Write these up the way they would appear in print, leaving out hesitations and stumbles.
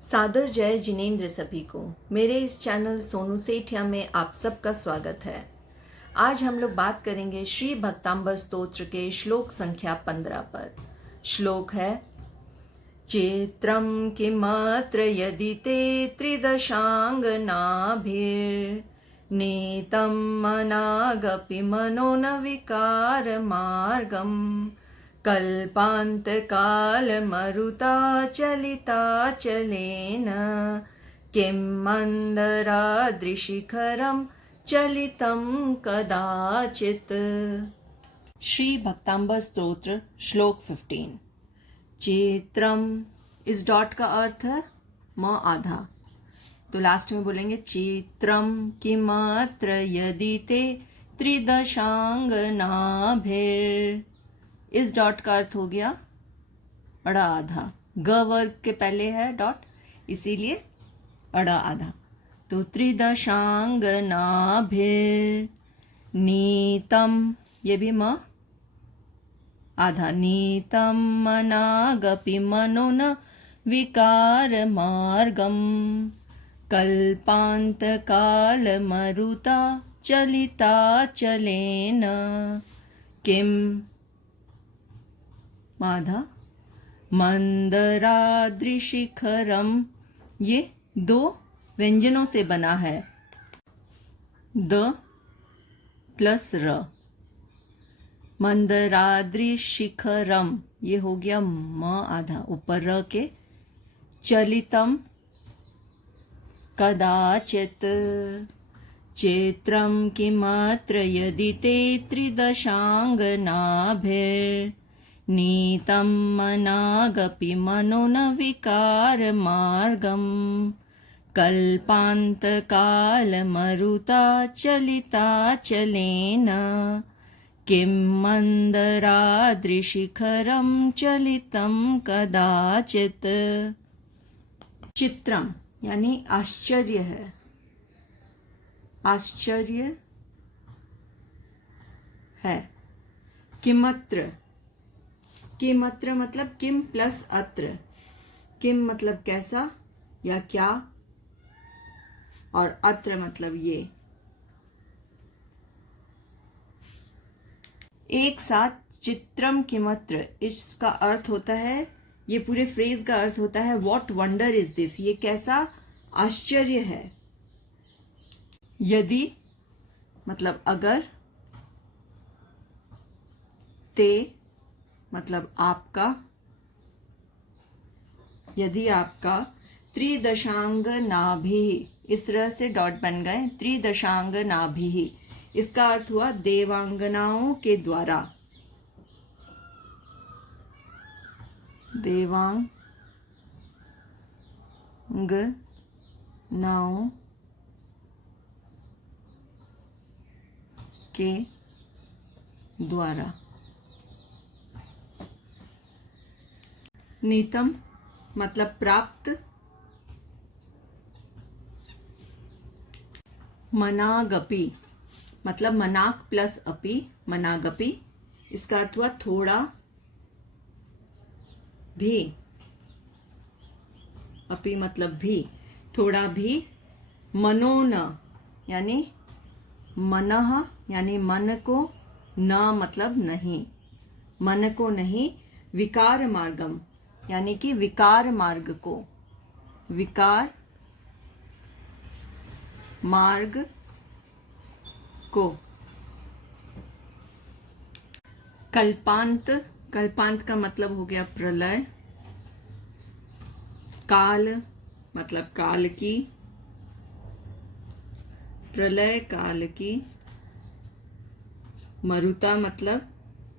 सादर जय जिनेंद्र सभी को मेरे इस चैनल सोनू सेठिया में आप सबका स्वागत है। आज हम लोग बात करेंगे श्री भक्तांबर स्तोत्र के श्लोक संख्या 15 पर। श्लोक है चेत्रम किमत्र यदि ते त्रिदशांगनाभिर्नीतं मनागपि मनो न विकार मार्गम कल्पान्तकालमरुता चलिताचलेन किं मन्दराद्रिशिखरं चलितं कदाचित्। श्री भक्तांबर स्तोत्र श्लोक 15। चेत्रम, इस डॉट का अर्थ है म आधा, तो लास्ट में बोलेंगे चेत्रम किमत्र यदि ते त्रिदशांगनाभिर। इस डॉट का अर्थ हो गया अड़ा आधा, ग वर्ग के पहले है डॉट, इसीलिए अड़ा आधा। तो त्रिदशांगनाभिर नीतम, ये भी म आधा, नीतम मनागपि मनो न विकार मार्गम कल्पांतकाल मरुता चलिता चलेन किम माधा मंदराद्रिशिखरम। ये दो व्यंजनों से बना है, द प्लस र। मंदराद्रिशिखरम ये हो गया म आधा, ऊपर र के। चलितम कदाचित, चेत्रम किमत्र यदि ते त्रिदशांगनाभिर नीतं मनागपि मनो न विकार मार्गम कल्पान्तकालमरुता चलिता चलेन किं मन्दराद्रिशिखरं चलितं कदाचित्। चित्रम यानी आश्चर्य है, आश्चर्य है। किमत्र, किमत्र मतलब किम प्लस अत्र। किम मतलब कैसा या क्या, और अत्र मतलब ये। एक साथ चित्रम किमत्र, इसका अर्थ होता है, ये पूरे फ्रेज का अर्थ होता है व्हाट वंडर इज दिस, ये कैसा आश्चर्य है। यदि मतलब अगर, ते मतलब आपका, यदि आपका, त्रिदशांग नाभि, इस तरह से डॉट बन गए, त्रिदशांग नाभि। इसका अर्थ हुआ देवांगनाओं के द्वारा, देवांगनाओं के द्वारा। नीतम मतलब प्राप्त, मनागपि मतलब मनाक प्लस अपि, मनागपि। इसका अर्थ हुआ थोड़ा भी, अपि मतलब भी, थोड़ा भी। मनोन यानी मनः यानी मन को, न मतलब नहीं, मन को नहीं। विकार मार्गम यानी कि विकार मार्ग को, विकार मार्ग को। कल्पांत, कल्पांत का मतलब हो गया प्रलय। काल मतलब काल की, प्रलय काल की। मरुता मतलब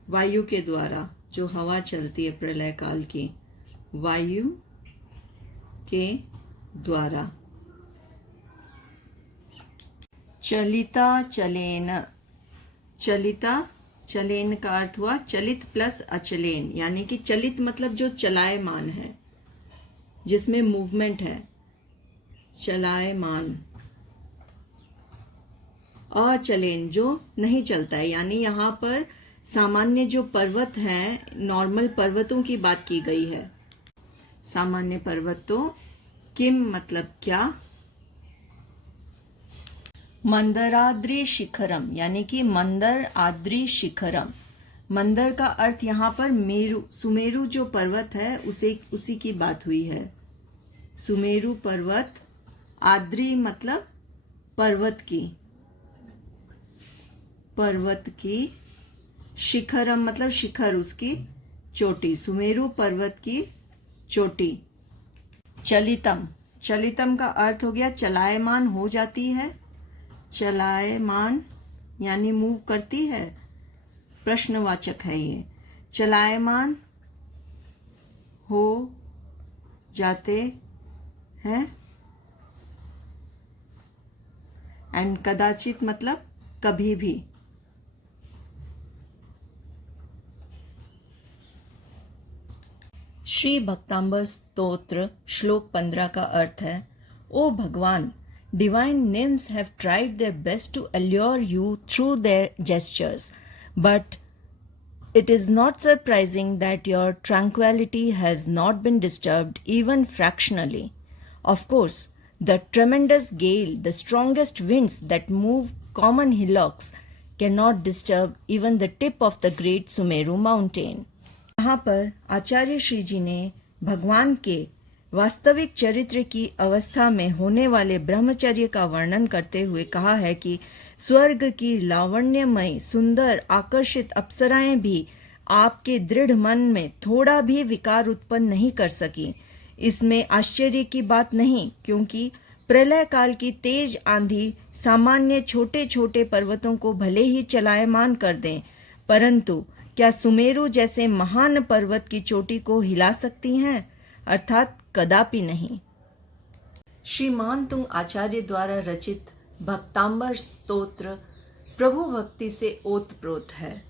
वायु के द्वारा, जो हवा चलती है प्रलय काल की, वायु के द्वारा। चलिता चलेन, चलिता चलेन का अर्थ हुआ चलित प्लस अचलेन, यानी कि चलित मतलब जो चलायमान है, जिसमें मूवमेंट है, चलायमान। अचलेन जो नहीं चलता है, यानी यहाँ पर सामान्य जो पर्वत हैं, नॉर्मल पर्वतों की बात की गई है। सामान्य पर्वतों किम मतलब क्या। मंदराद्रि शिखरम यानी कि मंदर आद्रि शिखरम। मंदर का अर्थ यहाँ पर मेरु, सुमेरु जो पर्वत है उसी की बात हुई है। सुमेरु पर्वत, आद्रि मतलब पर्वत की, शिखरम मतलब शिखर, उसकी चोटी, सुमेरु पर्वत की चोटी। चलितम का अर्थ हो गया चलायमान हो जाती है। चलायमान यानी मूव करती है, प्रश्नवाचक है ये। चलायमान हो जाते हैं। एंड कदाचित मतलब कभी भी। श्री भक्तांबर स्तोत्र श्लोक 15 का अर्थ है, ओ भगवान, divine nymphs have tried their best to allure you through their gestures, but it is not surprising that your tranquility has not been disturbed even fractionally. Of course, the tremendous gale, the strongest winds that move common hillocks cannot disturb even the tip of the great Sumeru mountain. यहाँ पर आचार्य श्री जी ने भगवान के वास्तविक चरित्र की अवस्था में होने वाले ब्रह्मचर्य का वर्णन करते हुए कहा है कि स्वर्ग की लावण्यमय सुंदर आकर्षित अप्सराएं भी आपके दृढ़ मन में थोड़ा भी विकार उत्पन्न नहीं कर सकी। इसमें आश्चर्य की बात नहीं, क्योंकि प्रलय काल की तेज आंधी सामान्य छोटे छोटे पर्वतों को भले ही चलायमान कर दें, परंतु क्या सुमेरु जैसे महान पर्वत की चोटी को हिला सकती हैं? अर्थात कदापि नहीं। श्री मानतुंग आचार्य द्वारा रचित भक्तांबर स्तोत्र प्रभु भक्ति से ओतप्रोत है।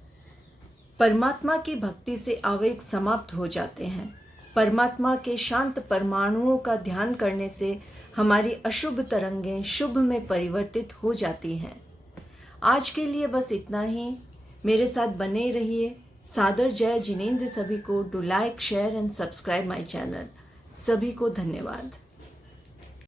परमात्मा की भक्ति से आवेग समाप्त हो जाते हैं। परमात्मा के शांत परमाणुओं का ध्यान करने से हमारी अशुभ तरंगें शुभ में परिवर्तित हो जाती हैं। आज के लिए बस इतना ही। मेरे साथ बने रहिए। सादर जय जिनेंद्र सभी को। Do like, share and subscribe my channel. सभी को धन्यवाद।